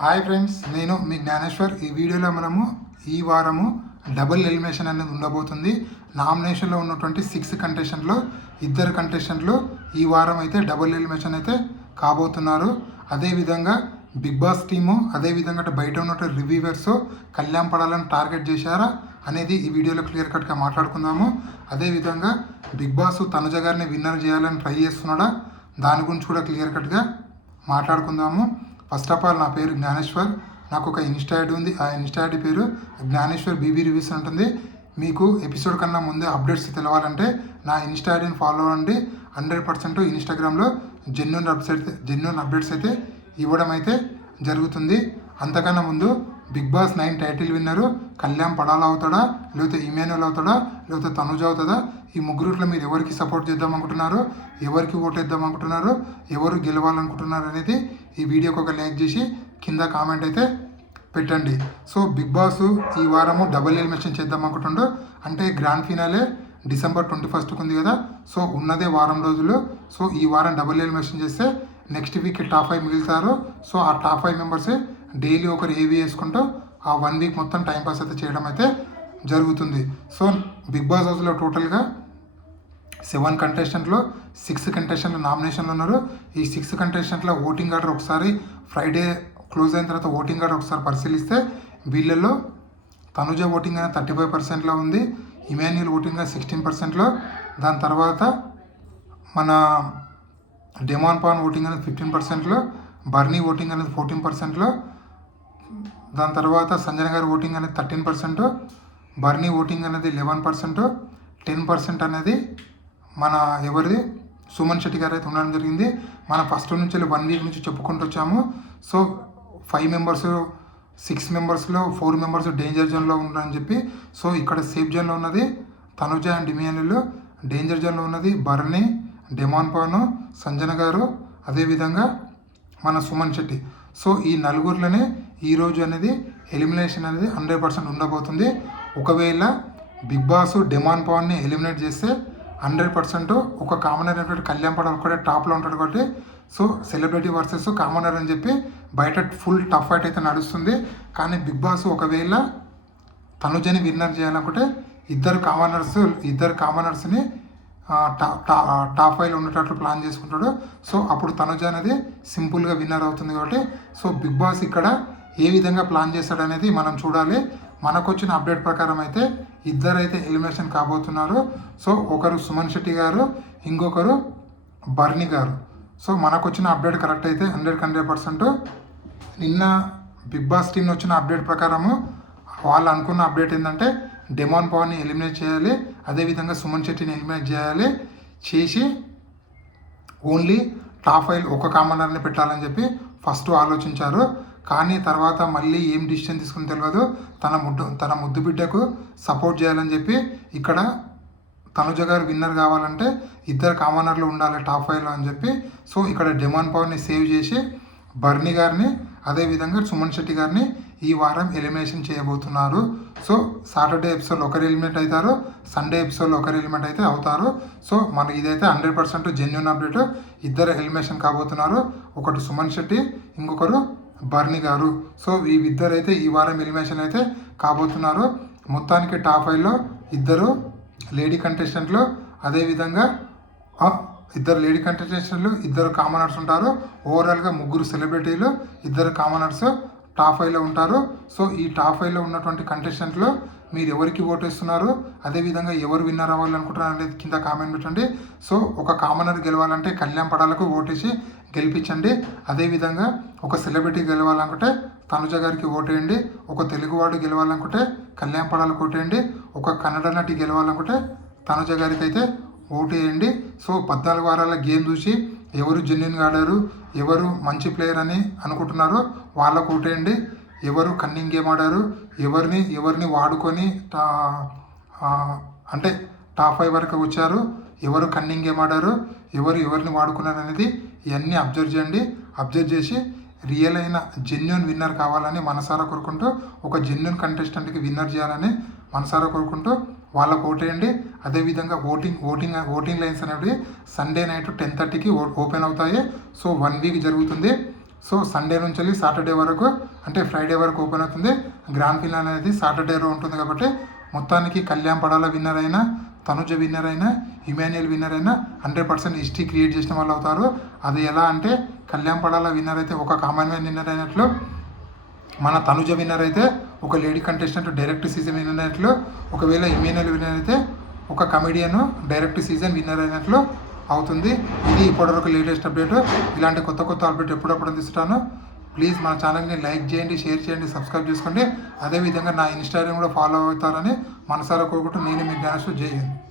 Hi friends, నేను మీ జ్ఞానేశ్వర్. ఈ వీడియోలో మనము ఈ వారము డబుల్ ఎలిమినేషన్ అనేది ఉండబోతుంది. నామినేషన్లో ఉన్నటువంటి 6 కంటెస్టెంట్లో 2 కంటెస్టెంట్లు ఈ వారం అయితే డబుల్ ఎలిమినేషన్ అయితే కాబోతున్నారు. అదేవిధంగా బిగ్ బాస్ టీము, అదేవిధంగా బయట ఉన్నటువంటి రివ్యూవర్స్ కళ్యాణ్ పడాలని టార్గెట్ చేశారా అనేది ఈ వీడియోలో క్లియర్ కట్గా మాట్లాడుకుందాము. అదేవిధంగా బిగ్ బాస్ తనుజ గారిని విన్నర్ చేయాలని ట్రై చేస్తున్నాడా, దాని గురించి కూడా క్లియర్ కట్గా మాట్లాడుకుందాము. ఫస్ట్ ఆఫ్ ఆల్, నా పేరు జ్ఞానేశ్వర్. నాకు ఒక ఇన్స్టా ఐడి ఉంది. ఆ ఇన్స్టా ఐడి పేరు జ్ఞానేశ్వర్ బీబీ రివ్యూస్ ఉంటుంది. మీకు ఎపిసోడ్ కన్నా ముందే అప్డేట్స్ తెలవాలంటే నా ఇన్స్టా ఐడిని ఫాలో అవ్వండి. 100% ఇన్స్టాగ్రామ్లో జెన్యూన్ అప్డేట్స్ అయితే ఇవ్వడం అయితే జరుగుతుంది. అంతకన్నా ముందు బిగ్ బాస్ 9 టైటిల్ విన్నరు కళ్యాణ్ పడాలా అవుతాడా, లేకపోతే ఇమాన్యుల్ అవుతాడా, లేకపోతే తనుజ అవుతుందా? ఈ ముగ్గురుట్లో మీరు ఎవరికి సపోర్ట్ చేద్దాం అనుకుంటున్నారు, ఎవరికి ఓటేద్దాం అనుకుంటున్నారు, ఎవరు గెలవాలనుకుంటున్నారు అనేది ఈ వీడియోకి ఒక లైక్ చేసి కింద కామెంట్ అయితే పెట్టండి. సో బిగ్ బాస్ ఈ వారము డబుల్ ఎలిమినేషన్ చేద్దాం అనుకుంటుండో, అంటే గ్రాండ్ ఫినాలే December 21st ఉంది కదా. సో ఉన్నదే వారం రోజులు. సో ఈ వారం డబుల్ ఎలిమినేషన్ చేస్తే నెక్స్ట్ వీక్ టాప్ 5 మిగులుతారు. సో ఆ టాప్ 5 మెంబర్సే డైలీ ఒకరు ఏవి వేసుకుంటూ ఆ 1 వీక్ మొత్తం టైంపాస్ అయితే చేయడం అయితే జరుగుతుంది. సో బిగ్ బాస్ హౌస్లో టోటల్గా 7 కంటెస్టెంట్లో 6 కంటెస్టెంట్లు నామినేషన్లు ఉన్నారు. ఈ 6 కంటెస్టెంట్ల ఓటింగ్ ఆర్డర్ ఒకసారి ఫ్రైడే క్లోజ్ అయిన తర్వాత ఓటింగ్ ఆర్డర్ ఒకసారి పరిశీలిస్తే వీళ్ళల్లో తనుజ ఓటింగ్ అనేది 35%లో ఉంది, ఇమాన్యుల్ ఓటింగ్ అనేది 16%లో, దాని తర్వాత మన డెమాన్ పాన్ ఓటింగ్ అనేది 15%లో, బర్నీ ఓటింగ్ అనేది 14%లో, దాని తర్వాత సంజన గారి ఓటింగ్ అనేది 13%, బర్నీ ఓటింగ్ అనేది 11%, 10% అనేది మన ఎవరిది సుమన్ శెట్టి గారు అయితే ఉండడం జరిగింది. మన ఫస్ట్ నుంచి 1 వీక్ నుంచి చెప్పుకుంటూ వచ్చాము. సో 5 మెంబర్స్ 6 మెంబర్స్లో 4 మెంబర్స్ డేంజర్ జోన్లో ఉన్నారని చెప్పి. సో ఇక్కడ సేఫ్ జోన్లో ఉన్నది తనుజ అండ్ ఇమాన్యుల్, డేంజర్ జోన్లో ఉన్నది బర్నీ, డెమాన్ పాను, సంజన గారు, అదేవిధంగా మన సుమన్ శెట్టి. సో ఈ నలుగురిలోనే ఈరోజు అనేది ఎలిమినేషన్ అనేది 100% ఉండబోతుంది. ఒకవేళ బిగ్ బాస్ డెమాన్ పవన్ని ఎలిమినేట్ చేస్తే 100% ఒక కామనర్ అనేటువంటి కళ్యాణ్ పడాలి కూడా టాప్లో ఉంటాడు కాబట్టి, సో సెలబ్రిటీ వర్సెస్ కామనర్ అని చెప్పి బయట ఫుల్ టఫ్ ఫైట్ అయితే నడుస్తుంది. కానీ బిగ్ బాస్ ఒకవేళ తనుజని విన్నర్ చేయాలనుకుంటే ఇద్దరు కామనర్స్ని టాప్ 5లో ఉండేటట్లు ప్లాన్ చేసుకుంటాడు. సో అప్పుడు తనుజ అనేది సింపుల్గా విన్నర్ అవుతుంది కాబట్టి, సో బిగ్ బాస్ ఇక్కడ ఏ విధంగా ప్లాన్ చేస్తాడు అనేది మనం చూడాలి. మనకు వచ్చిన అప్డేట్ ప్రకారం అయితే ఇద్దరైతే ఎలిమినేషన్ కాబోతున్నారు. సో ఒకరు సుమన్ శెట్టి గారు, ఇంకొకరు బర్నీ గారు. సో మనకు వచ్చిన అప్డేట్ కరెక్ట్ అయితే 100% నిన్న బిగ్ బాస్ టీం వచ్చిన అప్డేట్ ప్రకారము వాళ్ళు అనుకున్న అప్డేట్ ఏంటంటే డెమాన్ పవర్ని ఎలిమినేట్ చేయాలి, అదేవిధంగా సుమన్ శెట్టిని ఎలిమినేట్ చేసి ఓన్లీ టాప్ 5 ఒక కామనర్ని పెట్టాలని చెప్పి ఫస్ట్ ఆలోచించారు. కానీ తర్వాత మళ్ళీ ఏం డిసిషన్ తీసుకుని తెలియదు. తన ముద్దు బిడ్డకు సపోర్ట్ చేయాలని చెప్పి ఇక్కడ తనుజ గారు విన్నర్ కావాలంటే 2 కామనర్లు ఉండాలి టాప్ 5లో అని చెప్పి. సో ఇక్కడ డెమాన్ పవర్ని సేవ్ చేసి బర్నీ గారిని, అదేవిధంగా సుమన్ శెట్టి గారిని ఈ వారం ఎలిమినేషన్ చేయబోతున్నారు. సో సాటర్డే ఎపిసోడ్లో ఒకరు ఎలిమినేట్ అవుతారు, సండే ఎపిసోడ్లో ఒకరు ఎలిమినేట్ అయితే అవుతారు. సో మనకి ఇదైతే 100% జెన్యూన్ అప్డేట్. 2 ఎలిమినేషన్ కాబోతున్నారు, ఒకటి సుమన్ శెట్టి, ఇంకొకరు బర్నీ గారు. సో వీళ్ళిద్దరైతే ఈ వారం ఎలిమినేషన్ అయితే కాబోతున్నారు. మొత్తానికి టాప్ 5లో 2 లేడీ కంటెస్టెంట్లు, అదేవిధంగా 2 లేడీ కంటెస్టెంట్లు, 2 కామనర్స్ ఉంటారు. ఓవరాల్గా 3 సెలబ్రిటీలు, 2 కామనర్స్ టాప్ 5లో ఉంటారు. సో ఈ టాప్ 5లో ఉన్నటువంటి కంటెస్టెంట్లో మీరు ఎవరికి ఓటేస్తున్నారు, అదేవిధంగా ఎవరు విన్నర్ అవ్వాలనుకుంటున్నారు అనేది కింద కామెంట్ పెట్టండి. సో ఒక కామనర్ గెలవాలంటే కళ్యాణ్ పడాలకు ఓటేసి గెలిపించండి. అదేవిధంగా ఒక సెలబ్రిటీ గెలవాలనుకుంటే తనుజ గారికి ఓటేయండి, ఒక తెలుగువాడు గెలవాలనుకుంటే కళ్యాణ్ పడాలకు ఓటేయండి, ఒక కన్నడ నటి గెలవాలనుకుంటే తనుజ గారికి అయితే ఓటేయండి. సో 14 వారాల గేమ్ చూసి ఎవరు జెన్యున్గా ఆడారు, ఎవరు మంచి ప్లేయర్ అని అనుకుంటున్నారో వాళ్ళకు ఓటేయండి. ఎవరు కన్నింగ్ గేమ్ ఆడారు, ఎవరిని వాడుకొని అంటే టాప్ 5 వరకు వచ్చారు, ఎవరు కన్నింగ్ గేమ్ ఆడారు, ఎవరిని వాడుకున్నారు అనేది ఇవన్నీ అబ్జర్వ్ చేయండి. అబ్జర్వ్ చేసి రియల్ అయిన జెన్యున్ విన్నర్ కావాలని మనసారా కోరుకుంటూ, ఒక జెన్యున్ కంటెస్టెంట్కి విన్నర్ చేయాలని మనసారా కోరుకుంటూ వాళ్ళకు ఓటేయండి. అదేవిధంగా ఓటింగ్ లైన్స్ అనేవి సండే నైట్ 10:30కి ఓపెన్ అవుతాయి. సో 1 వీక్ జరుగుతుంది. సో సండే నుంచి వెళ్ళి సాటర్డే వరకు అంటే ఫ్రైడే వరకు ఓపెన్ అవుతుంది. గ్రాండ్ ఫినాలే అనేది సాటర్డేలో ఉంటుంది కాబట్టి మొత్తానికి కళ్యాణ్ పడాల విన్నర్ అయినా, తనుజ విన్నర్ అయినా, ఇమాన్యుయల్ విన్నర్ అయినా 100% హిస్టరీ క్రియేట్ చేసిన వాళ్ళు అవుతారు. అది ఎలా అంటే కళ్యాణ్ పడాల విన్నర్ అయితే ఒక కామన్ మ్యాన్ విన్నర్ అయినట్లు, మన తనుజ విన్నర్ అయితే ఒక lady contestant direct season winner అయినట్లు, ఒకవేళ ఇమాన్యుయల్ విన్నర్ అయితే ఒక కమెడియన్ డైరెక్ట్ సీజన్ విన్నర్ అయినట్లు అవుతుంది. ఇది ఇప్పటివరకు లేటెస్ట్ అప్డేట్. ఇలాంటి కొత్త కొత్త అప్డేట్ ఎప్పుడప్పుడు అందిస్తాను. ప్లీజ్ మన ఛానల్ని లైక్ చేయండి, షేర్ చేయండి, సబ్స్క్రైబ్ చేసుకోండి. అదేవిధంగా నా ఇన్స్టాగ్రామ్ కూడా ఫాలో అవుతారని మనసారా కోరుకుంటూ నేను మీ జ్ఞానేశ్వర్. జై హింద్.